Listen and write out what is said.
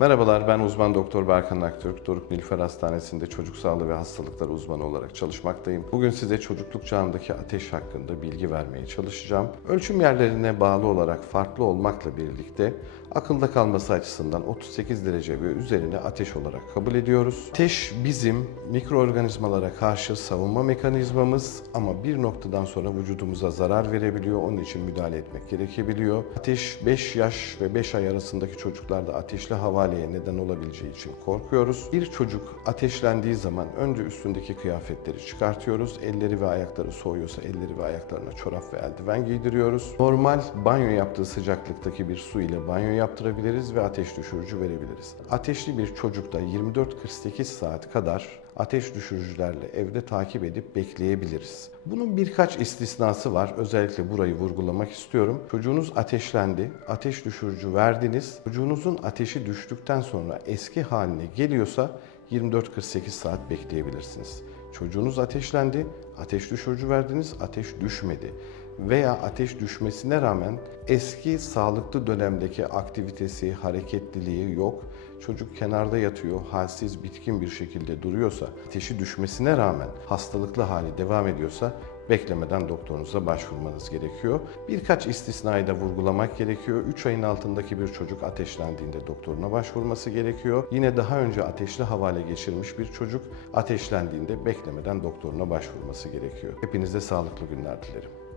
Merhabalar, ben uzman doktor Berkan Aktürk. Doruk Nilüfer Hastanesi'nde çocuk sağlığı ve hastalıkları uzmanı olarak çalışmaktayım. Bugün size çocukluk çağındaki ateş hakkında bilgi vermeye çalışacağım. Ölçüm yerlerine bağlı olarak farklı olmakla birlikte akılda kalması açısından 38 derece ve üzerine ateş olarak kabul ediyoruz. Ateş bizim mikroorganizmalara karşı savunma mekanizmamız ama bir noktadan sonra vücudumuza zarar verebiliyor. Onun için müdahale etmek gerekebiliyor. Ateş 5 yaş ve 5 ay arasındaki çocuklarda ateşli havaleye neden olabileceği için korkuyoruz. Bir çocuk ateşlendiği zaman önce üstündeki kıyafetleri çıkartıyoruz. Elleri ve ayakları soğuyorsa elleri ve ayaklarına çorap ve eldiven giydiriyoruz. Normal banyo yaptığı sıcaklıktaki bir su ile banyo yaptırabiliriz ve ateş düşürücü verebiliriz. Ateşli bir çocukta 24-48 saat kadar ateş düşürücülerle evde takip edip bekleyebiliriz. Bunun birkaç istisnası var. Özellikle burayı vurgulamak istiyorum. Çocuğunuz ateşlendi, ateş düşürücü verdiniz. Çocuğunuzun ateşi düştükten sonra eski haline geliyorsa 24-48 saat bekleyebilirsiniz. Çocuğunuz ateşlendi, ateş düşürücü verdiniz, ateş düşmedi veya ateş düşmesine rağmen eski sağlıklı dönemdeki aktivitesi, hareketliliği yok. Çocuk kenarda yatıyor, halsiz, bitkin bir şekilde duruyorsa, ateşi düşmesine rağmen hastalıklı hali devam ediyorsa beklemeden doktorunuza başvurmanız gerekiyor. Birkaç istisnayı da vurgulamak gerekiyor. 3 ayın altındaki bir çocuk ateşlendiğinde doktoruna başvurması gerekiyor. Yine daha önce ateşli havale geçirmiş bir çocuk ateşlendiğinde beklemeden doktoruna başvurması gerekiyor. Hepinize sağlıklı günler dilerim.